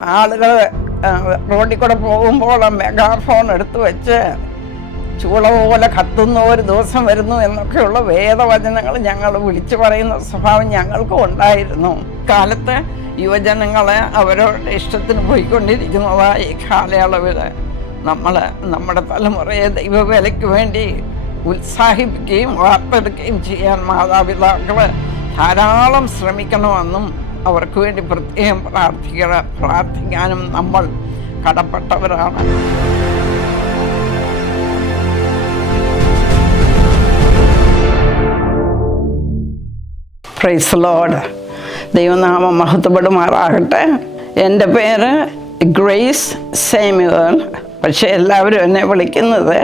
ആളുകൾ റോഡിൽ കൂടെ പോകുമ്പോൾ മെഗാഫോൺ എടുത്തു വെച്ച് ചൂള പോലെ കത്തുന്ന ഒരു ദിവസം വരുന്നു എന്നൊക്കെയുള്ള വേദവചനങ്ങൾ ഞങ്ങൾ വിളിച്ചു പറയുന്ന സ്വഭാവം ഞങ്ങൾക്കും ഉണ്ടായിരുന്നു. കാലത്ത് യുവജനങ്ങളെ അവരുടെ ഇഷ്ടത്തിന് പോയിക്കൊണ്ടിരിക്കുന്നതായ ഈ കാലയളവിൽ നമ്മൾ നമ്മുടെ തലമുറയെ ദൈവവേലയ്ക്ക് വേണ്ടി ഉത്സാഹിപ്പിക്കുകയും വാർത്തെടുക്കുകയും ചെയ്യാൻ മാതാപിതാക്കൾ ധാരാളം ശ്രമിക്കണമെന്നും അവർക്ക് വേണ്ടി പ്രത്യേകം പ്രാർത്ഥിക്കാനും നമ്മൾ കടപ്പെട്ടവരാണ്. Praise Lord. ദൈവനാമം മഹത്വപ്പെടുമാറാകട്ടെ. എൻ്റെ പേര് ഗ്രേസ് സാമുവൽ. പക്ഷേ എല്ലാവരും എന്നെ വിളിക്കുന്നത്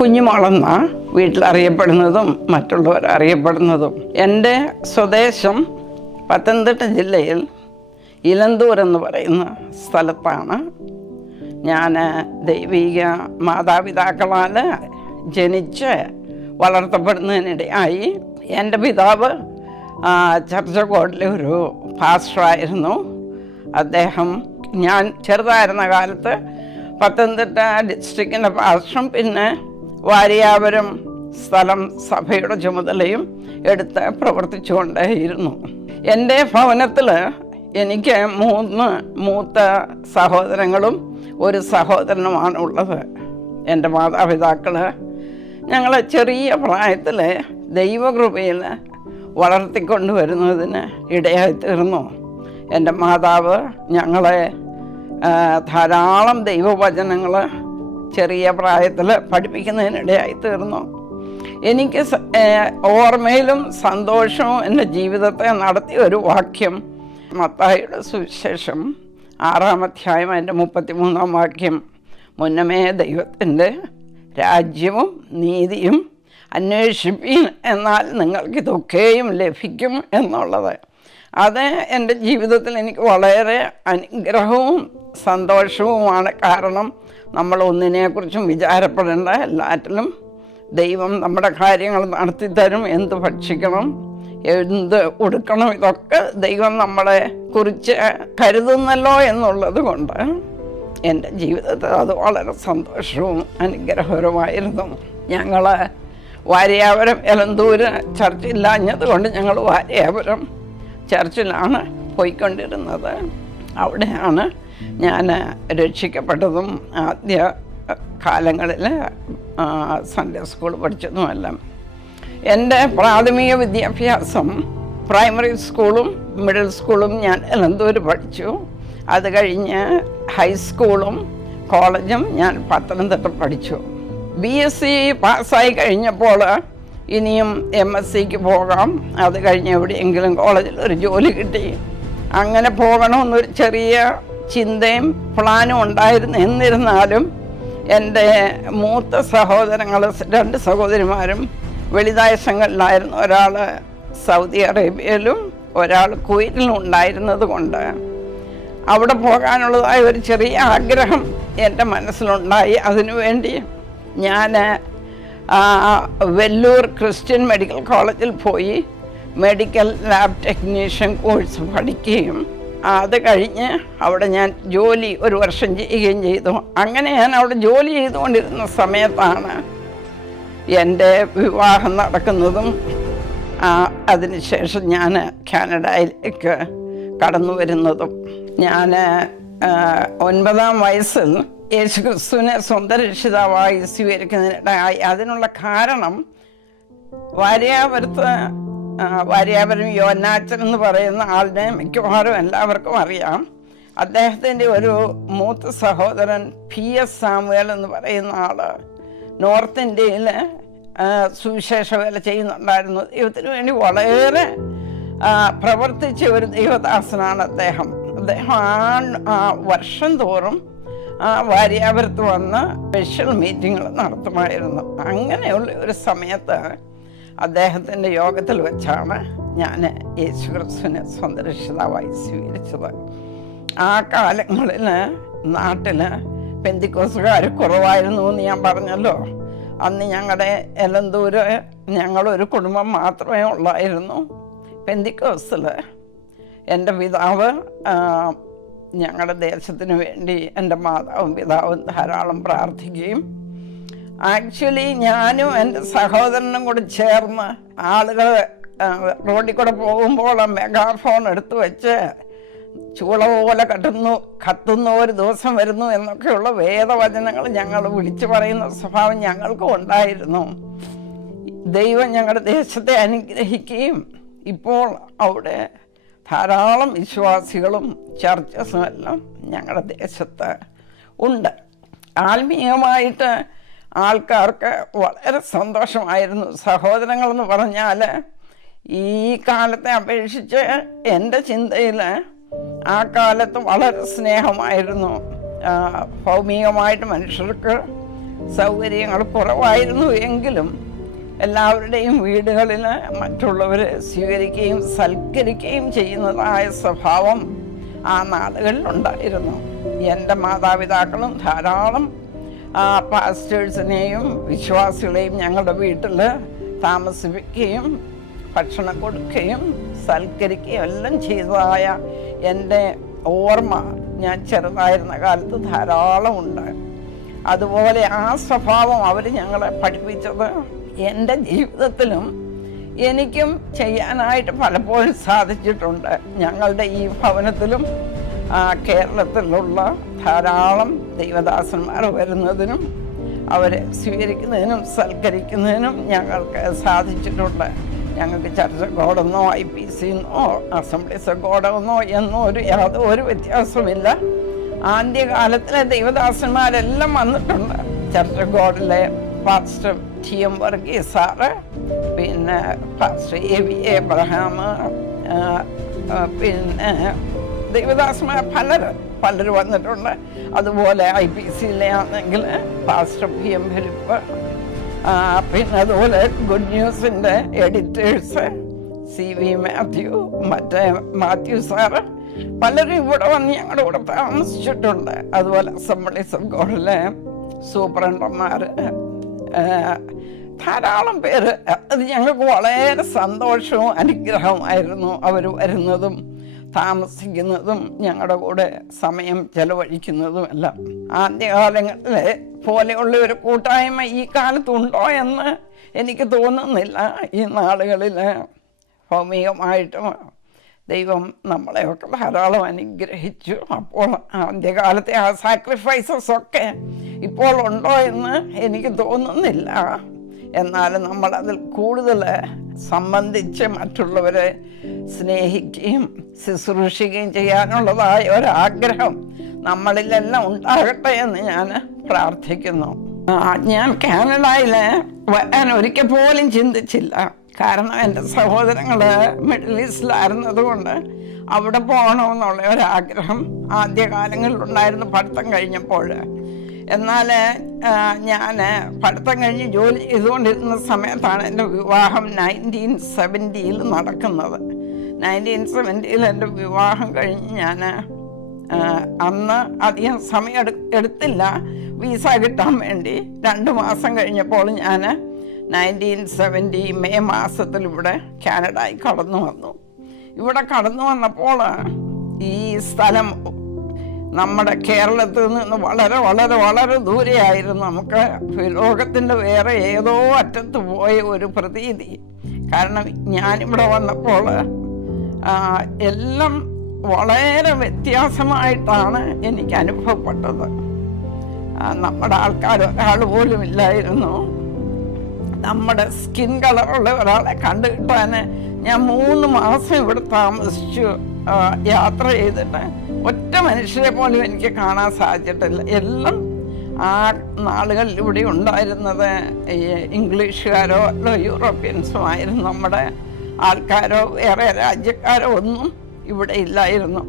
കുഞ്ഞുമോളെന്നാണ് വീട്ടിലറിയപ്പെടുന്നതും മറ്റുള്ളവർ അറിയപ്പെടുന്നതും. എൻ്റെ സ്വദേശം പത്തനംതിട്ട ജില്ലയിൽ ഇലന്തൂർ എന്ന് പറയുന്ന സ്ഥലത്താണ്. ഞാൻ ദൈവിക മാതാപിതാക്കളാൽ ജനിച്ച് വളർത്തപ്പെടുന്നതിനിടയായി. എൻ്റെ പിതാവ് ചർച്ചക്കോട്ടിലെ ഒരു പാസ്റ്ററായിരുന്നു. അദ്ദേഹം ഞാൻ ചെറുതായിരുന്ന കാലത്ത് പത്തനംതിട്ട ഡിസ്ട്രിക്റ്റിൻ്റെ പാസ്റ്ററും പിന്നെ വാരിയാപുരം സ്ഥലം സഭയുടെ ചുമതലയും എടുത്ത് പ്രവർത്തിച്ചുകൊണ്ടേയിരുന്നു. എൻ്റെ ഭവനത്തിൽ എനിക്ക് 3 മൂത്ത സഹോദരങ്ങളും ഒരു സഹോദരനുമാണ് ഉള്ളത്. എൻ്റെ മാതാപിതാക്കൾ ഞങ്ങളെ ചെറിയ പ്രായത്തിൽ ദൈവകൃപയിൽ വളർത്തിക്കൊണ്ടുവരുന്നതിന് ഇടയായിത്തീർന്നു. എൻ്റെ മാതാവ് ഞങ്ങളെ ധാരാളം ദൈവവചനങ്ങൾ ചെറിയ പ്രായത്തിൽ പഠിപ്പിക്കുന്നതിനിടയായിത്തീർന്നു. എനിക്ക് ഓർമ്മയിലും സന്തോഷവും എൻ്റെ ജീവിതത്തെ നടത്തിയ ഒരു വാക്യം മത്തായിയുടെ സുവിശേഷം 6-ാം അധ്യായം അതിൻ്റെ 33-ാം വാക്യം, മുന്നമേ ദൈവത്തിൻ്റെ രാജ്യവും നീതിയും അന്വേഷിപ്പീൻ, എന്നാൽ നിങ്ങൾക്കിതൊക്കെയും ലഭിക്കും എന്നുള്ളത്. അത് എൻ്റെ ജീവിതത്തിൽ എനിക്ക് വളരെ അനുഗ്രഹവും സന്തോഷവുമാണ്. കാരണം നമ്മൾ ഒന്നിനെക്കുറിച്ചും വിചാരപ്പെടേണ്ട, എല്ലാറ്റിലും ദൈവം നമ്മുടെ കാര്യങ്ങൾ നടത്തിത്തരും. എന്ത് ഭക്ഷിക്കണം, എന്ത് ഉടുക്കണം, ഇതൊക്കെ ദൈവം നമ്മളെ കുറിച്ച് കരുതുന്നല്ലോ എന്നുള്ളത് കൊണ്ട് എൻ്റെ ജീവിതത്തിൽ അത് വളരെ സന്തോഷവും അനുഗ്രഹകരമായിരുന്നു. ഞങ്ങൾ വാരിയാപുരം എലന്തൂര് ചർച്ചില്ലാഞ്ഞത് കൊണ്ട് ഞങ്ങൾ വാരിയാപുരം ചർച്ചിലാണ് പോയിക്കൊണ്ടിരുന്നത്. അവിടെയാണ് ഞാൻ രക്ഷിക്കപ്പെട്ടതും ആദ്യ കാലങ്ങളിൽ സൺഡേ സ്കൂൾ പഠിച്ചതുമെല്ലാം. എൻ്റെ പ്രാഥമിക വിദ്യാഭ്യാസം പ്രൈമറി സ്കൂളും മിഡിൽ സ്കൂളും ഞാൻ എലന്തൂർ പഠിച്ചു. അത് കഴിഞ്ഞ് ഹൈസ്കൂളും കോളേജും ഞാൻ പത്തനംതിട്ട പഠിച്ചു. BSc പാസ്സായി കഴിഞ്ഞപ്പോൾ ഇനിയും MScക്ക് പോകാം. അത് കഴിഞ്ഞ് എവിടെയെങ്കിലും കോളേജിൽ ഒരു ജോലി കിട്ടി അങ്ങനെ പോകണമെന്നൊരു ചെറിയ ചിന്തയും പ്ലാനും ഉണ്ടായിരുന്നു. എന്നിരുന്നാലും എൻ്റെ മൂത്ത സഹോദരങ്ങൾ 2 സഹോദരിമാരും വെളിദേശങ്ങളിലായിരുന്നു. ഒരാൾ സൗദി അറേബ്യയിലും ഒരാൾ കുവൈറ്റിലും ഉണ്ടായിരുന്നത് കൊണ്ട് അവിടെ പോകാനുള്ളതായ ഒരു ചെറിയ ആഗ്രഹം എൻ്റെ മനസ്സിലുണ്ടായി. അതിനുവേണ്ടി ഞാൻ വെല്ലൂർ ക്രിസ്ത്യൻ മെഡിക്കൽ കോളേജിൽ പോയി മെഡിക്കൽ ലാബ് ടെക്നീഷ്യൻ കോഴ്സ് പഠിക്കുകയും അത് കഴിഞ്ഞ് അവിടെ ഞാൻ ജോലി 1 വർഷം ചെയ്യുകയും ചെയ്തു. അങ്ങനെ ഞാൻ അവിടെ ജോലി ചെയ്തുകൊണ്ടിരുന്ന സമയത്താണ് എൻ്റെ വിവാഹം നടക്കുന്നതും അതിനുശേഷം ഞാൻ കാനഡയിലേക്ക് കടന്നു വരുന്നതും. ഞാൻ 9-ാം വയസ്സിൽ യേശുക്രിസ്തുവിനെ സ്വന്തം രക്ഷിതാവായി സ്വീകരിക്കുന്നതിനിടയായി. അതിനുള്ള കാരണം വാരിയാപുരം യോനാച്ചൻ എന്ന് പറയുന്ന ആളിനെ മിക്കവാറും എല്ലാവർക്കും അറിയാം. അദ്ദേഹത്തിൻ്റെ ഒരു മൂത്ത സഹോദരൻ PS സാമുവേൽ എന്ന് പറയുന്ന ആൾ നോർത്ത് ഇന്ത്യയിൽ സുവിശേഷ വേല ചെയ്യുന്നുണ്ടായിരുന്നു. ദൈവത്തിന് വേണ്ടി വളരെ പ്രവർത്തിച്ച ഒരു ദൈവദാസനാണ് അദ്ദേഹം. വർഷം തോറും വാരിയാപുരത്ത് വന്ന് സ്പെഷ്യൽ മീറ്റിങ്ങുകൾ നടത്തുമായിരുന്നു. അങ്ങനെയുള്ള ഒരു സമയത്ത് അദ്ദേഹത്തിൻ്റെ യോഗത്തിൽ വെച്ചാണ് ഞാൻ യേശുക്രിസ്തുവിനെ സ്വന്തം രക്ഷിതാവായി സ്വീകരിച്ചത്. ആ കാലങ്ങളിൽ നാട്ടിൽ പെന്തിക്കോസുകാർ കുറവായിരുന്നു എന്ന് ഞാൻ പറഞ്ഞല്ലോ. അന്ന് ഞങ്ങളുടെ എലന്തൂര് ഞങ്ങളൊരു കുടുംബം മാത്രമേ ഉള്ളായിരുന്നു പെന്തിക്കോസിൽ. എൻ്റെ പിതാവ് ഞങ്ങളുടെ ദേശത്തിന് വേണ്ടി എൻ്റെ മാതാവും പിതാവും ധാരാളം പ്രാർത്ഥിക്കുകയും ആക്ച്വലി ഞാനും എൻ്റെ സഹോദരനും കൂടി ചേർന്ന് ആളുകൾ റോഡിൽ കൂടെ പോകുമ്പോൾ മെഗാഫോൺ എടുത്തു വെച്ച് ചൂള പോലെ കത്തുന്ന ഒരു ദിവസം വരുന്നു എന്നൊക്കെയുള്ള വേദവചനങ്ങൾ ഞങ്ങൾ വിളിച്ചു പറയുന്ന സ്വഭാവം ഞങ്ങൾക്കും ഉണ്ടായിരുന്നു. ദൈവം ഞങ്ങളുടെ ദേശത്തെ അനുഗ്രഹിക്കുകയും ഇപ്പോൾ അവിടെ ധാരാളം വിശ്വാസികളും ചർച്ചസും എല്ലാം ഞങ്ങളുടെ ദേശത്ത് ഉണ്ട്. ആത്മീയമായിട്ട് ആൾക്കാർക്ക് വളരെ സന്തോഷമായിരുന്നു. സഹോദരങ്ങളെന്ന് പറഞ്ഞാൽ ഈ കാലത്തെ അപേക്ഷിച്ച് എൻ്റെ ചിന്തയിൽ ആ കാലത്ത് വളരെ സ്നേഹമായിരുന്നു. ഭൗമികമായിട്ട് മനുഷ്യർക്ക് സൗകര്യങ്ങൾ കുറവായിരുന്നു എങ്കിലും എല്ലാവരുടെയും വീടുകളിൽ മറ്റുള്ളവരെ സ്വീകരിക്കുകയും സൽക്കരിക്കുകയും ചെയ്യുന്നതായ സ്വഭാവം ആ നാടുകളിലുണ്ടായിരുന്നു. എൻ്റെ മാതാപിതാക്കളും ധാരാളം പാസ്റ്റേഴ്സിനെയും വിശ്വാസികളെയും ഞങ്ങളുടെ വീട്ടിൽ താമസിപ്പിക്കുകയും ഭക്ഷണം കൊടുക്കുകയും സൽക്കരിക്കുകയും എല്ലാം ചെയ്തതായ എൻ്റെ ഓർമ്മ ഞാൻ ചെറുതായിരുന്ന കാലത്ത് ധാരാളമുണ്ട്. അതുപോലെ ആ സ്വഭാവം അവർ ഞങ്ങളെ പഠിപ്പിച്ചത് എൻ്റെ ജീവിതത്തിലും എനിക്കും ചെയ്യാനായിട്ട് പലപ്പോഴും സാധിച്ചിട്ടുണ്ട്. ഞങ്ങളുടെ ഈ ഭവനത്തിലും കേരളത്തിലുള്ള ധാരാളം ദൈവദാസന്മാർ വരുന്നതിനും അവരെ സ്വീകരിക്കുന്നതിനും സൽക്കരിക്കുന്നതിനും ഞങ്ങൾക്ക് സാധിച്ചിട്ടുണ്ട്. ഞങ്ങൾക്ക് ചർച്ച് ഓഫ് ഗോഡെന്നോ IPC എന്നോ അസംബ്ലീസ് ഓഫ് ഗോഡെന്നോ എന്നോ യാതൊരു വ്യത്യാസമില്ല. ആദ്യകാലത്തിലെ ദൈവദാസന്മാരെല്ലാം വന്നിട്ടുണ്ട്. ചർച്ച് ഓഫ് ഗോഡിലെ പാസ്റ്റർ TM വർഗീസ് സാറ്, പിന്നെ പാസ്റ്റർ AV എബ്രഹാം, പിന്നെ ദൈവദാസന്മാർ പലരും വന്നിട്ടുണ്ട്. അതുപോലെ IPCയിലെ ആണെങ്കിൽ പാസ്റ്റർ PM ഫിലിപ്പ്, പിന്നെ അതുപോലെ ഗുഡ് ന്യൂസിൻ്റെ editors CV Mathew, Mathew sir, പലരും ഇവിടെ വന്ന് ഞങ്ങളുടെ കൂടെ താമസിച്ചിട്ടുണ്ട്. അതുപോലെ അസംബ്ലീസ് ഓഫ് ഗോഡിലെ സൂപ്രണ്ടന്മാർ, ധാരാളം പേര്. അത് ഞങ്ങൾക്ക് വളരെ സന്തോഷവും അനുഗ്രഹമായിരുന്നു. അവർ വരുന്നതും താമസിക്കുന്നതും ഞങ്ങളുടെ കൂടെ സമയം ചെലവഴിക്കുന്നതും എല്ലാം. ആദ്യകാലങ്ങളിലെ പോലെയുള്ള ഒരു കൂട്ടായ്മ ഈ കാലത്തുണ്ടോ എന്ന് എനിക്ക് തോന്നുന്നില്ല. ഈ നാളുകളിൽ ഭൗമികമായിട്ടും ദൈവം നമ്മളെയൊക്കെ ധാരാളം അനുഗ്രഹിച്ചു. അപ്പോൾ ആദ്യകാലത്തെ ആ സാക്രിഫൈസസ് ഒക്കെ ഇപ്പോൾ ഉണ്ടോ എന്ന് എനിക്ക് തോന്നുന്നില്ല. എന്നാൽ നമ്മളതിൽ കൂടുതൽ സംബന്ധിച്ച് മറ്റുള്ളവരെ സ്നേഹിക്കുകയും ശുശ്രൂഷിക്കുകയും ചെയ്യാനുള്ളതായ ഒരാഗ്രഹം നമ്മളിലെല്ലാം ഉണ്ടാകട്ടെ എന്ന് ഞാൻ പ്രാർത്ഥിക്കുന്നു. ഞാൻ കാനഡയിൽ വരാൻ ഒരിക്കൽ പോലും ചിന്തിച്ചില്ല. കാരണം എൻ്റെ സഹോദരങ്ങൾ മിഡിൽ ഈസ്റ്റിലായിരുന്നത് കൊണ്ട് അവിടെ പോകണമെന്നുള്ള ഒരാഗ്രഹം ആദ്യകാലങ്ങളിലുണ്ടായിരുന്നു പഠിത്തം കഴിഞ്ഞപ്പോൾ. എന്നാൽ ഞാൻ പഠിത്തം കഴിഞ്ഞ് ജോലി ചെയ്തുകൊണ്ടിരുന്ന സമയത്താണ് എൻ്റെ വിവാഹം 1970 നടക്കുന്നത്. 1970 എൻ്റെ വിവാഹം കഴിഞ്ഞ് ഞാൻ അന്ന് അധികം സമയം എടുത്തില്ല വിസ കിട്ടാൻ വേണ്ടി. 2 മാസം കഴിഞ്ഞപ്പോൾ ഞാൻ 1970 മെയ് മാസത്തിൽ ഇവിടെ കാനഡയിൽ കടന്നു വന്നു. ഇവിടെ കടന്നു വന്നപ്പോൾ ഈ സ്ഥലം നമ്മുടെ കേരളത്തിൽ നിന്ന് വളരെ വളരെ വളരെ ദൂരെയായിരുന്നു. നമുക്ക് ലോകത്തിൻ്റെ വേറെ ഏതോ അറ്റത്ത് പോയ ഒരു പ്രതീതി. കാരണം ഞാനിവിടെ വന്നപ്പോൾ എല്ലാം വളരെ വ്യത്യാസമായിട്ടാണ് എനിക്ക് അനുഭവപ്പെട്ടത്. നമ്മുടെ ആൾക്കാർ ഒരാൾ പോലും ഇല്ലായിരുന്നു. നമ്മുടെ സ്കിൻ കളറുള്ള ഒരാളെ കണ്ടു കിട്ടാൻ ഞാൻ 3 മാസം ഇവിടെ താമസിച്ചു. യാത്ര ചെയ്തിട്ട് ഒറ്റ മനുഷ്യരെ പോലും എനിക്ക് കാണാൻ സാധിച്ചിട്ടില്ല. എല്ലാം ആ നാളുകളിൽ ഇവിടെ ഉണ്ടായിരുന്നത് ഇംഗ്ലീഷുകാരോ അല്ലോ യൂറോപ്യൻസോ ആയിരുന്നു. നമ്മുടെ ആൾക്കാരോ വേറെ രാജ്യക്കാരോ ഒന്നും ഇവിടെ ഇല്ലായിരുന്നു.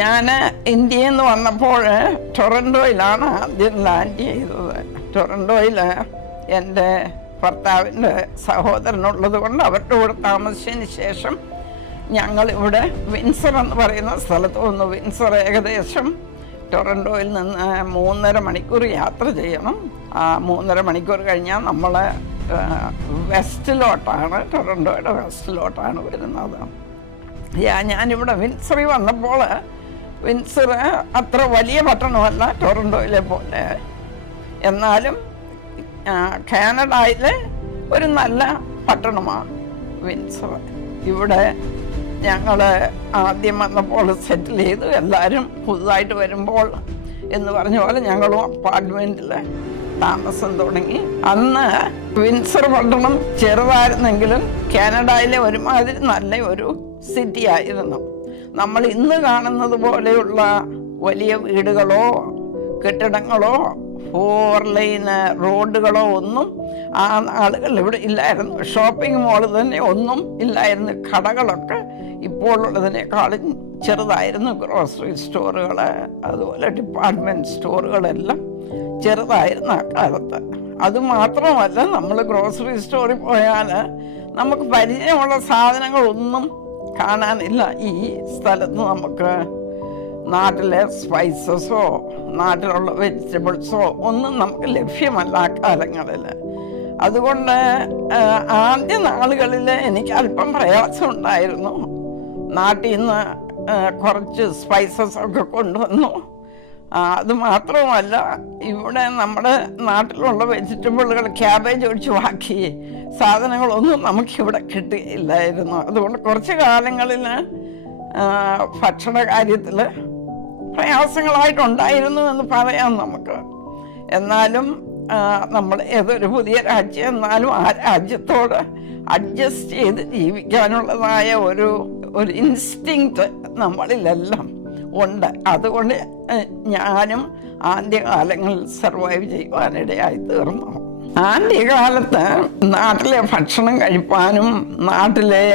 ഞാൻ ഇന്ത്യയിൽ നിന്ന് വന്നപ്പോൾ ടൊറൻറ്റോയിലാണ് ആദ്യം ലാൻഡ് ചെയ്തത്. ടൊറൻറ്റോയിൽ എൻ്റെ ഭർത്താവിൻ്റെ സഹോദരനുള്ളത് കൊണ്ട് അവരുടെ കൂടെ താമസിച്ചതിന് ശേഷം ഞങ്ങളിവിടെ വിൻസർ എന്ന് പറയുന്ന സ്ഥലത്ത് വന്നു. വിൻസർ ഏകദേശം ടൊറൻറ്റോയിൽ നിന്ന് 3.5 മണിക്കൂർ യാത്ര ചെയ്യണം. 3.5 മണിക്കൂർ കഴിഞ്ഞാൽ നമ്മൾ വെസ്റ്റിലോട്ടാണ്, ടൊറൻറ്റോയുടെ വെസ്റ്റിലോട്ടാണ് വരുന്നത്. ഞാനിവിടെ വിൻസറിൽ വന്നപ്പോൾ വിൻസർ അത്ര വലിയ പട്ടണമല്ല ടൊറൻറ്റോയിലെ പോലെ. എന്നാലും കാനഡയിലെ ഒരു നല്ല പട്ടണമാണ് വിൻസർ. ഇവിടെ ഞങ്ങൾ ആദ്യം വന്നപ്പോൾ സെറ്റിൽ ചെയ്തു. എല്ലാവരും പുതുതായിട്ട് വരുമ്പോൾ എന്ന് പറഞ്ഞ പോലെ ഞങ്ങളും അപ്പാർട്ട്മെൻറ്റിൽ താമസം തുടങ്ങി. അന്ന് വിൻസർ പട്ടണം ചെറുതായിരുന്നെങ്കിലും കാനഡയിലെ ഒരുമാതിരി നല്ല ഒരു സിറ്റി ആയിരുന്നു. നമ്മൾ ഇന്ന് കാണുന്നത് പോലെയുള്ള വലിയ വീടുകളോ കെട്ടിടങ്ങളോ 4 ലൈൻ റോഡുകളോ ഒന്നും ആ നാളുകളിൽ ഇവിടെ ഇല്ലായിരുന്നു. ഷോപ്പിംഗ് മോൾ തന്നെ ഒന്നും ഇല്ലായിരുന്നു. കടകളൊക്കെ ഇപ്പോഴുള്ളതിനേക്കാളും ചെറുതായിരുന്നു. ഗ്രോസറി സ്റ്റോറുകൾ, അതുപോലെ ഡിപ്പാർട്ട്മെൻറ്റ് സ്റ്റോറുകളെല്ലാം ചെറുതായിരുന്നു ആ കാലത്ത്. അതുമാത്രമല്ല, നമ്മൾ ഗ്രോസറി സ്റ്റോറിൽ പോയാൽ നമുക്ക് പരിചയമുള്ള സാധനങ്ങളൊന്നും കാണാനില്ല. ഈ സ്ഥലത്ത് നമുക്ക് നാട്ടിലെ സ്പൈസസോ നാട്ടിലുള്ള വെജിറ്റബിൾസോ ഒന്നും നമുക്ക് ലഭ്യമല്ല ആ കാലങ്ങളിൽ. അതുകൊണ്ട് ആദ്യ നാളുകളിൽ എനിക്ക് അല്പം പ്രയാസം ഉണ്ടായിരുന്നു. നാട്ടിൽ നിന്ന് കുറച്ച് സ്പൈസസ് ഒക്കെ കൊണ്ടുവന്നു. അതുമാത്രമല്ല, ഇവിടെ നമ്മുടെ നാട്ടിലുള്ള വെജിറ്റബിളുകൾ, ക്യാബേജ് ഒഴിച്ച് ബാക്കി സാധനങ്ങളൊന്നും നമുക്കിവിടെ കിട്ടിയില്ലായിരുന്നു. അതുകൊണ്ട് കുറച്ച് കാലങ്ങളിൽ ഭക്ഷണ കാര്യത്തിൽ പ്രയാസങ്ങളായിട്ടുണ്ടായിരുന്നു എന്ന് പറയാം നമുക്ക്. എന്നാലും നമ്മൾ ഏതൊരു പുതിയ രാജ്യം എന്നാലും ആ രാജ്യത്തോട് അഡ്ജസ്റ്റ് ചെയ്ത് ജീവിക്കാനുള്ളതായ ഒരു ഇൻസ്റ്റിങ്ക്റ്റ് നമ്മളിലെല്ലാം ഉണ്ട്. അതുകൊണ്ട് ഞാനും ആദ്യകാലങ്ങളിൽ സർവൈവ് ചെയ്യുവാനിടയായി തീർന്നു. ആദ്യകാലത്ത് നാട്ടിലെ ഭക്ഷണം കഴിപ്പാനും നാട്ടിലെ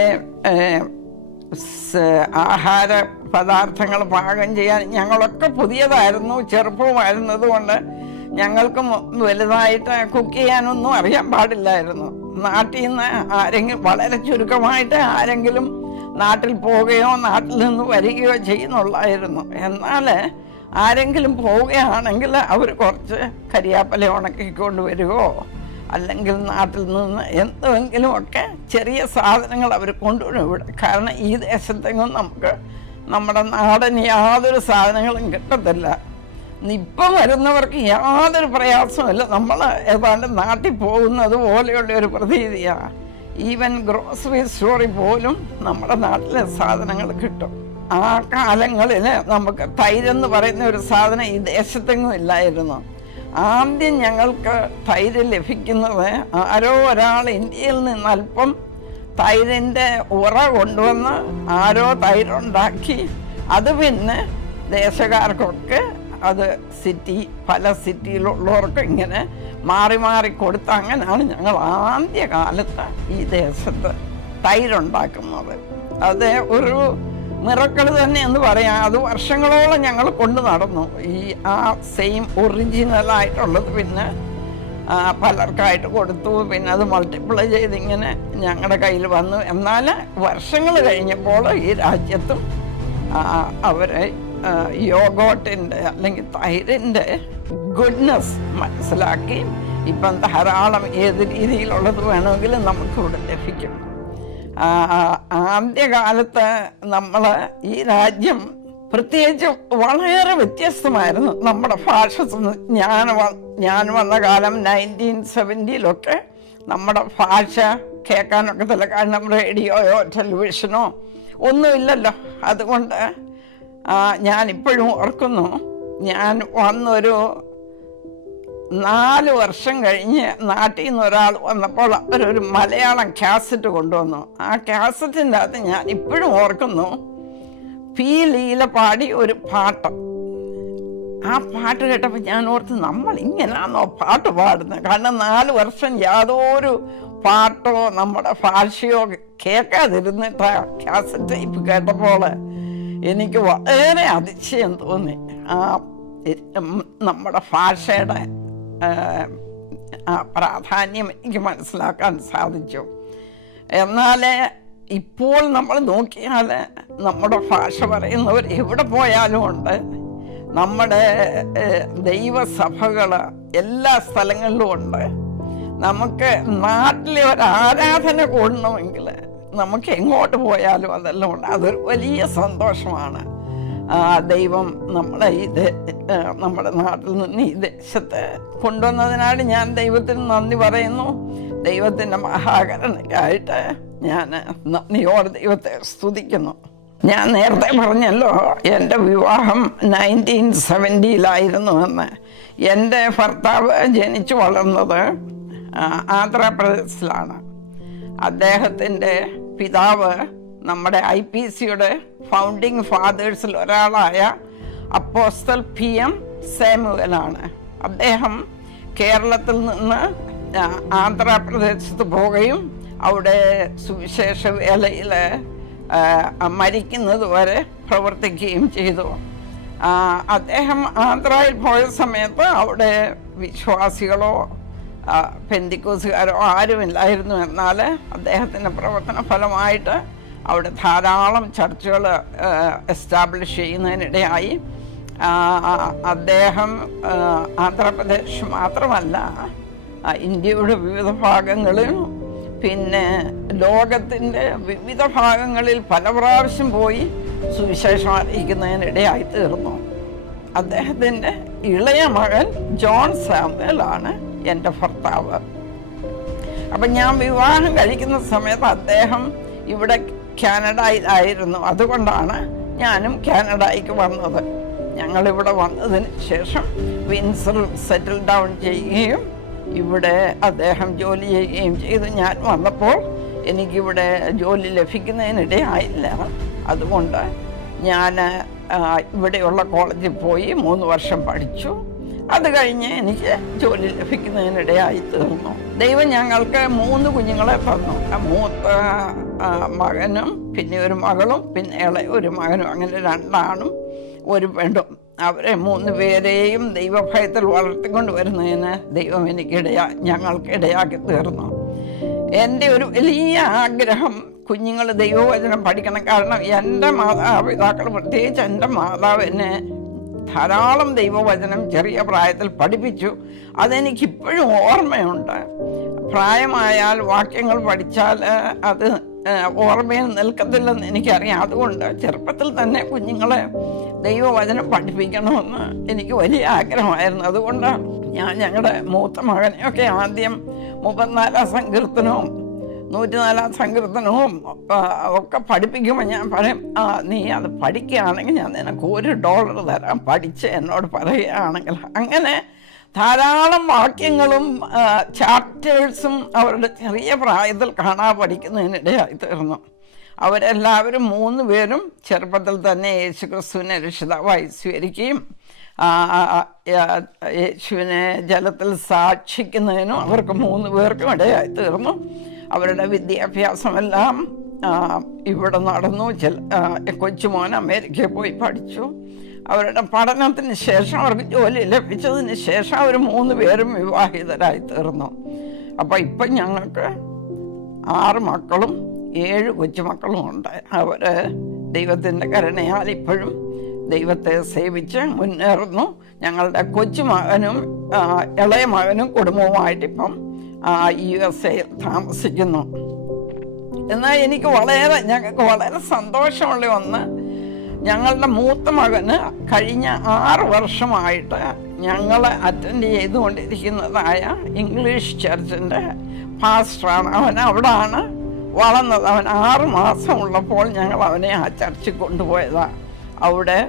ആഹാര പദാർത്ഥങ്ങൾ പാകം ചെയ്യാൻ ഞങ്ങളൊക്കെ പുതിയതായിരുന്നു, ചെറുപ്പമായിരുന്നത് കൊണ്ട് ഞങ്ങൾക്ക് വലുതായിട്ട് കുക്ക് ചെയ്യാനൊന്നും അറിയാൻ പാടില്ലായിരുന്നു. നാട്ടിൽ നിന്ന് ആരെങ്കിലും, വളരെ ചുരുക്കമായിട്ട് ആരെങ്കിലും നാട്ടിൽ പോവുകയോ നാട്ടിൽ നിന്ന് വരികയോ ചെയ്യുന്നുള്ളായിരുന്നു. എന്നാൽ ആരെങ്കിലും പോവുകയാണെങ്കിൽ അവർ കുറച്ച് കരിയാപ്പല ഉണക്കിക്കൊണ്ട് വരികയോ അല്ലെങ്കിൽ നാട്ടിൽ നിന്ന് എന്തെങ്കിലുമൊക്കെ ചെറിയ സാധനങ്ങൾ അവർ കൊണ്ടുവരും ഇവിടെ. കാരണം ഈ ദേശത്തെങ്ങും നമുക്ക് നമ്മുടെ നാടൻ യാതൊരു സാധനങ്ങളും കിട്ടത്തില്ല. ഇപ്പം വരുന്നവർക്ക് യാതൊരു പ്രയാസമില്ല. നമ്മൾ ഏതാണ്ട് നാട്ടിൽ പോകുന്നത് പോലെയുള്ള ഒരു പ്രതീതിയാണ്. ഈവൻ ഗ്രോസറി സ്റ്റോറിൽ പോലും നമ്മുടെ നാട്ടിലെ സാധനങ്ങൾ കിട്ടും. ആ കാലങ്ങളിൽ നമുക്ക് തൈരെന്ന് പറയുന്ന ഒരു സാധനം ഈ ദേശത്തെങ്ങും ഇല്ലായിരുന്നു. ആദ്യം ഞങ്ങൾക്ക് തൈര് ലഭിക്കുന്നത് ആരോ ഒരാൾ ഇന്ത്യയിൽ നിന്ന് അല്പം തൈരിൻ്റെ ഉറ കൊണ്ടുവന്ന് ആരോ തൈരുണ്ടാക്കി അത് പിന്നെ ദേശക്കാർക്കൊക്കെ അത് പല സിറ്റിയിലുള്ളവർക്ക് ഇങ്ങനെ മാറി മാറി കൊടുത്ത് അങ്ങനെയാണ് ഞങ്ങൾ ആദ്യകാലത്ത് ഈ ദേശത്ത് തൈരുണ്ടാക്കുന്നത്. അത് ഒരു മിറക്കിൾ തന്നെ എന്ന് പറയാം. അത് വർഷങ്ങളോളം ഞങ്ങൾ കൊണ്ടു നടന്നു. ആ സെയിം ഒറിജിനലായിട്ടുള്ളത് പിന്നെ പലർക്കായിട്ട് കൊടുത്തു. പിന്നെ അത് മൾട്ടിപ്ലൈ ചെയ്തിങ്ങനെ ഞങ്ങളുടെ കയ്യിൽ വന്നു. എന്നാൽ വർഷങ്ങൾ കഴിഞ്ഞപ്പോൾ ഈ രാജ്യത്തും അവരെ യോഗോട്ടിൻ്റെ അല്ലെങ്കിൽ തൈരിൻ്റെ ഗുഡ്നെസ് മനസ്സിലാക്കി ഇപ്പം ധാരാളം ഏത് രീതിയിലുള്ളത് വേണമെങ്കിലും നമുക്കിവിടെ ലഭിക്കും. ആദ്യകാലത്ത് നമ്മൾ ഈ രാജ്യം പ്രത്യേകിച്ച് വളരെ വ്യത്യസ്തമായിരുന്നു. നമ്മുടെ ഭാഷ ഞാൻ വന്ന കാലം 1970 നമ്മുടെ ഭാഷ കേൾക്കാനൊക്കെ തല്ല. കാരണം റേഡിയോയോ ടെലിവിഷനോ ഒന്നുമില്ലല്ലോ. അതുകൊണ്ട് ഞാനിപ്പോഴും ഓർക്കുന്നു, ഞാൻ വന്നൊരു 4 വർഷം കഴിഞ്ഞ് നാട്ടിൽ നിന്ന് ഒരാൾ വന്നപ്പോൾ അവരൊരു മലയാളം കാസറ്റ് കൊണ്ടുവന്നു. ആ കാസറ്റിൻ്റെ അകത്ത് ഞാൻ ഇപ്പോഴും ഓർക്കുന്നു, പി ലീല പാടി ഒരു പാട്ട്. ആ പാട്ട് കേട്ടപ്പോൾ ഞാൻ ഓർത്ത്, നമ്മൾ ഇങ്ങനെയാണോ പാട്ട് പാടുന്നത്? കാരണം 4 വർഷം യാതൊരു പാട്ടോ നമ്മുടെ ഭാഷയോ കേൾക്കാതിരുന്നിട്ട് ആ കാസറ്റ് ടൈപ്പ് കേട്ടപ്പോൾ എനിക്ക് വളരെ അതിശയം തോന്നി. നമ്മുടെ ഭാഷയുടെ പ്രാധാന്യം എനിക്ക് മനസ്സിലാക്കാൻ സാധിച്ചു. എന്നാൽ ഇപ്പോൾ നമ്മൾ നോക്കിയാൽ നമ്മുടെ ഭാഷ പറയുന്നവർ എവിടെ പോയാലും ഉണ്ട്. നമ്മുടെ ദൈവസഭകൾ എല്ലാ സ്ഥലങ്ങളിലും ഉണ്ട്. നമുക്ക് നാട്ടിലെ ഒരു ആരാധന കൂടണമെങ്കിൽ നമുക്ക് എങ്ങോട്ട് പോയാലും അതെല്ലാം ഉണ്ട്. അതൊരു വലിയ സന്തോഷമാണ്. ദൈവം നമ്മളെ നമ്മുടെ നാട്ടിൽ നിന്ന് ഈ ദേശത്ത് കൊണ്ടുവന്നതിനാണ് ഞാൻ ദൈവത്തിന് നന്ദി പറയുന്നു. ദൈവത്തിൻ്റെ മഹാകരുണയ്ക്കായിട്ട് ഞാൻ നന്ദിയോടെ ദൈവത്തെ സ്തുതിക്കുന്നു. ഞാൻ നേരത്തെ പറഞ്ഞല്ലോ എൻ്റെ വിവാഹം 1970 എന്ന്. എൻ്റെ ഭർത്താവ് ജനിച്ചു വളർന്നത് ആന്ധ്രാപ്രദേശിലാണ്. അദ്ദേഹത്തിൻ്റെ പിതാവ് നമ്മുടെ IPCയുടെ ഫൗണ്ടിങ് ഫാദേഴ്സിൽ ഒരാളായ അപ്പോസ്തൽ PM സാമുവലാണ്. അദ്ദേഹം കേരളത്തിൽ നിന്ന് ആന്ധ്രാപ്രദേശത്ത് പോവുകയും അവിടെ സുവിശേഷ വേലയിൽ മരിക്കുന്നത് വരെ പ്രവർത്തിക്കുകയും ചെയ്തു. അദ്ദേഹം ആന്ധ്രയിൽ പോയ സമയത്ത് അവിടെ വിശ്വാസികളോ പെന്തിക്കോസുകാരോ ആരുമില്ലായിരുന്നു. എന്നാൽ അദ്ദേഹത്തിൻ്റെ പ്രവർത്തന ഫലമായിട്ട് അവിടെ ധാരാളം ചർച്ചുകൾ എസ്റ്റാബ്ലിഷ് ചെയ്യുന്നതിനിടയായി. അദ്ദേഹം ആന്ധ്രാപ്രദേശ് മാത്രമല്ല, ഇന്ത്യയുടെ വിവിധ ഭാഗങ്ങളിൽ പിന്നെ ലോകത്തിൻ്റെ വിവിധ ഭാഗങ്ങളിൽ പല പ്രാവശ്യം പോയി സുവിശേഷം അറിയിക്കുന്നതിനിടയായി തീർന്നു. അദ്ദേഹത്തിൻ്റെ ഇളയ മകൻ ജോൺ സാമുവലാണ് എൻ്റെ ഭർത്താവ്. അപ്പം ഞാൻ വിവാഹം കഴിക്കുന്ന സമയത്ത് അദ്ദേഹം ഇവിടെ കാനഡയിലായിരുന്നു. അതുകൊണ്ടാണ് ഞാനും കാനഡയ്ക്ക് വന്നത്. ഞങ്ങളിവിടെ വന്നതിന് ശേഷം വിൻസറിൽ സെറ്റിൽ ഡൗൺ ചെയ്യുകയും ഇവിടെ അദ്ദേഹം ജോലി ചെയ്യുകയും ചെയ്തു. ഞാൻ വന്നപ്പോൾ എനിക്കിവിടെ ജോലി ലഭിക്കുന്നതിനിടയായില്ല. അതുകൊണ്ട് ഞാൻ ഇവിടെയുള്ള കോളേജിൽ പോയി 3 വർഷം പഠിച്ചു. അത് കഴിഞ്ഞ് എനിക്ക് ജോലി ലഭിക്കുന്നതിനിടയായി തീർന്നു. ദൈവം ഞങ്ങൾക്ക് 3 കുഞ്ഞുങ്ങളെ തന്നു. മൂത്ത മകനും പിന്നെ ഒരു മകളും പിന്നെ ഒരു മകനും, അങ്ങനെ 2 ആണും 1 പെണ്ണും. അവരെ 3 പേരെയും ദൈവഭയത്തിൽ വളർത്തിക്കൊണ്ട് വരുന്നതിന് ദൈവം ഞങ്ങൾക്ക് ഇടയാക്കി തീർന്നു. എൻ്റെ ഒരു വലിയ ആഗ്രഹം കുഞ്ഞുങ്ങൾ ദൈവവചനം പഠിക്കണം. കാരണം എൻ്റെ മാതാപിതാക്കൾ, പ്രത്യേകിച്ച് എൻ്റെ മാതാവ് എന്നെ ധാരാളം ദൈവവചനം ചെറിയ പ്രായത്തിൽ പഠിപ്പിച്ചു. അതെനിക്കിപ്പോഴും ഓർമ്മയുണ്ട്. പ്രായമായാൽ വാക്യങ്ങൾ പഠിച്ചാൽ അത് ഓർമ്മയിൽ നിൽക്കത്തില്ലെന്ന് എനിക്കറിയാം. അതുകൊണ്ട് ചെറുപ്പത്തിൽ തന്നെ കുഞ്ഞുങ്ങളെ ദൈവവചനം പഠിപ്പിക്കണമെന്ന് എനിക്ക് വലിയ ആഗ്രഹമായിരുന്നു. അതുകൊണ്ട് ഞാൻ ഞങ്ങളുടെ മൂത്ത മകനെയൊക്കെ ആദ്യം 34 സങ്കീർത്തനവും 104 സങ്കീർത്തനവും ഒക്കെ പഠിപ്പിക്കുമ്പോൾ ഞാൻ പറയും, നീ അത് പഠിക്കുകയാണെങ്കിൽ ഞാൻ നിനക്ക് $1 തരാം, പഠിച്ച് എന്നോട് പറയുകയാണെങ്കിൽ. അങ്ങനെ ധാരാളം വാക്യങ്ങളും ചാപ്റ്റേഴ്സും അവരുടെ ചെറിയ പ്രായത്തിൽ കാണാൻ പഠിക്കുന്നതിനിടയായി തീർന്നു. അവരെല്ലാവരും 3 പേരും ചെറുപ്പത്തിൽ തന്നെ യേശുക്രിസ്തുവിനെ രക്ഷിതാവായി സ്വീകരിക്കുകയും യേശുവിനെ ജലത്തിൽ സാക്ഷിക്കുന്നതിനും അവർക്ക് 3 പേർക്കും ഇടയായി തീർന്നു. അവരുടെ വിദ്യാഭ്യാസമെല്ലാം ഇവിടെ നടന്നു. കൊച്ചുമോൻ അമേരിക്കയിൽ പോയി പഠിച്ചു. അവരുടെ പഠനത്തിന് ശേഷം അവർക്ക് ജോലി ലഭിച്ചതിന് ശേഷം അവർ 3 പേരും വിവാഹിതരായി തീർന്നു. അപ്പോൾ ഇപ്പം ഞങ്ങൾക്ക് 6 മക്കളും 7 കൊച്ചുമക്കളും ഉണ്ട്. അവർ ദൈവത്തിൻ്റെ കരുണയാൽ ഇപ്പോഴും ദൈവത്തെ സേവിച്ച് മുന്നേറുന്നു. ഞങ്ങളുടെ കൊച്ചുമകനും ഇളയ മകനും കുടുംബവുമായിട്ട് ഇപ്പം USA താമസിക്കുന്നു. എന്നാൽ ഞങ്ങൾക്ക് വളരെ സന്തോഷമുള്ള ഒന്ന്, ഞങ്ങളുടെ മൂത്ത മകന് കഴിഞ്ഞ 6 വർഷമായിട്ട് ഞങ്ങൾ അറ്റൻഡ് ചെയ്തുകൊണ്ടിരിക്കുന്നതായ ഇംഗ്ലീഷ് ചർച്ചിൻ്റെ പാസ്റ്ററാണ്. അവൻ അവിടാണ് വളർന്നത്. അവൻ 6 മാസമുള്ളപ്പോൾ ഞങ്ങൾ അവനെ ആ ചർച്ചിൽ കൊണ്ടുപോയതാണ്. അവിടെ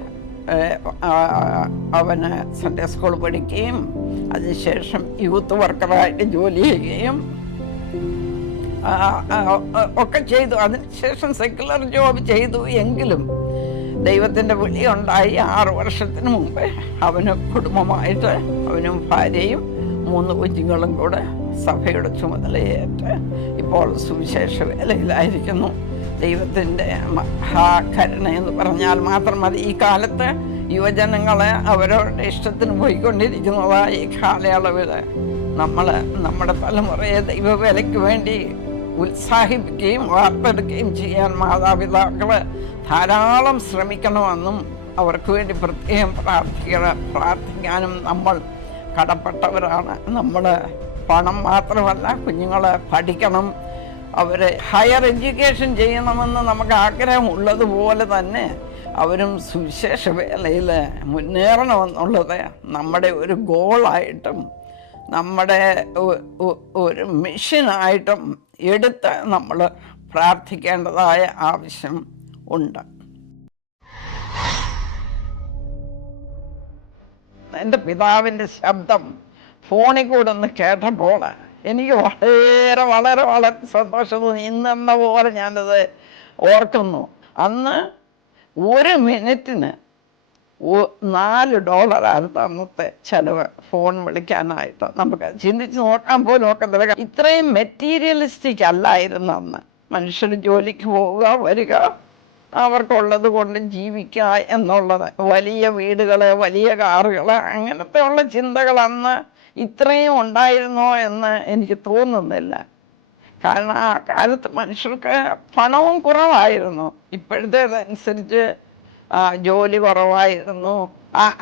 അവന് സൺഡേ സ്കൂൾ പഠിക്കുകയും അതിനുശേഷം യൂത്ത് വർക്കറായിട്ട് ജോലി ചെയ്യുകയും ഒക്കെ ചെയ്തു. അതിനുശേഷം സെക്യുലർ ജോബ് ചെയ്തു. എങ്കിലും ദൈവത്തിൻ്റെ വിളി ഉണ്ടായി. 6 വർഷത്തിന് മുമ്പ് അവന് കുടുംബമായിട്ട് അവനും ഭാര്യയും 3 കുഞ്ഞുങ്ങളും കൂടെ സഭയുടെ ചുമതലയേറ്റ് ഇപ്പോൾ സുവിശേഷ വേലയിലായിരിക്കുന്നു. ദൈവത്തിൻ്റെ മഹാകരുണ എന്ന് പറഞ്ഞാൽ മാത്രം മതി. ഈ കാലത്ത് യുവജനങ്ങളെ അവരവരുടെ ഇഷ്ടത്തിന് പോയിക്കൊണ്ടിരിക്കുന്നതായ ഈ കാലയളവിൽ നമ്മുടെ തലമുറയെ ദൈവവേലയ്ക്ക് വേണ്ടി ഉത്സാഹിപ്പിക്കുകയും വാർത്തെടുക്കുകയും ചെയ്യാൻ മാതാപിതാക്കൾ ധാരാളം ശ്രമിക്കണമെന്നും അവർക്ക് വേണ്ടി പ്രത്യേകം പ്രാർത്ഥിക്കാനും നമ്മൾ കടപ്പെട്ടവരാണ്. നമ്മൾ പണം മാത്രമല്ല, കുഞ്ഞുങ്ങളെ പഠിക്കണം, അവരെ ഹയർ എഡ്യൂക്കേഷൻ ചെയ്യണമെന്ന് നമുക്ക് ആഗ്രഹമുള്ളതുപോലെ തന്നെ അവരും സുവിശേഷ വേലയിൽ മുന്നേറണമെന്നുള്ളത് നമ്മുടെ ഒരു ഗോളായിട്ടും നമ്മുടെ ഒരു മിഷനായിട്ടും എടുത്ത് നമ്മൾ പ്രാർത്ഥിക്കേണ്ടതായ ആവശ്യം ഉണ്ട്. എൻ്റെ പിതാവിൻ്റെ ശബ്ദം ഫോണിൽ കൂടെ ഒന്ന് കേട്ടപ്പോൾ എനിക്ക് വളരെ വളരെ വളരെ സന്തോഷം തോന്നി. ഇന്നെന്ന പോലെ ഞാനത് ഓർക്കുന്നു. അന്ന് ഒരു മിനിറ്റിന് $4 അന്നത്തെ ചിലവ് ഫോൺ വിളിക്കാനായിട്ട്. നമുക്ക് ചിന്തിച്ച് നോക്കാൻ പോലും നോക്കത്തില്ല. ഇത്രയും മെറ്റീരിയലിസ്റ്റിക് അല്ലായിരുന്നു അന്ന്. മനുഷ്യർ ജോലിക്ക് പോവുക, വരിക, അവർക്കുള്ളത് കൊണ്ട് ജീവിക്കുക എന്നുള്ളത്. വലിയ വീടുകൾ, വലിയ കാറുകൾ, അങ്ങനത്തെ ഉള്ള ചിന്തകൾ അന്ന് ഇത്രയും ഉണ്ടായിരുന്നോ എന്ന് എനിക്ക് തോന്നുന്നില്ല. കാരണം ആ കാലത്ത് മനുഷ്യർക്ക് പണവും കുറവായിരുന്നു. ഇപ്പോഴത്തേതനുസരിച്ച് ജോലി കുറവായിരുന്നു.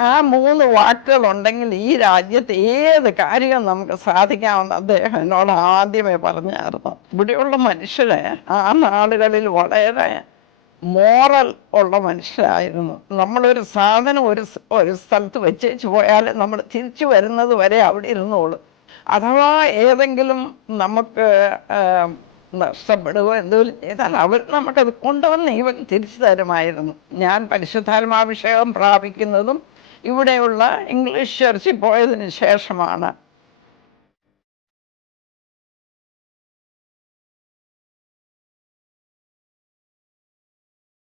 ആ 3 വാക്കുകളുണ്ടെങ്കിൽ ഈ രാജ്യത്ത് ഏത് കാര്യവും നമുക്ക് സാധിക്കാമെന്ന് അദ്ദേഹം എന്നോട് ആദ്യമേ പറഞ്ഞായിരുന്നു. ഇവിടെയുള്ള മനുഷ്യരെ ആ നാളുകളിൽ വളരെ മോറൽ ഉള്ള മനുഷ്യരായിരുന്നു. നമ്മളൊരു സാധനം ഒരു സ്ഥലത്ത് വെച്ചേച്ച് പോയാൽ നമ്മൾ തിരിച്ചു വരുന്നത് വരെ അവിടെ ഇരുന്നോളൂ. അഥവാ ഏതെങ്കിലും നമുക്ക് നഷ്ടപ്പെടുകയോ എന്തെങ്കിലും ചെയ്താൽ അവർ നമുക്കത് കൊണ്ടുവന്ന് ഇവൻ തിരിച്ചു തരുമായിരുന്നു. ഞാൻ പരിശുദ്ധാത്മാഭിഷേകം പ്രാപിക്കുന്നതും ഇവിടെയുള്ള ഇംഗ്ലീഷ് ചർച്ചിൽ പോയതിന് ശേഷമാണ്.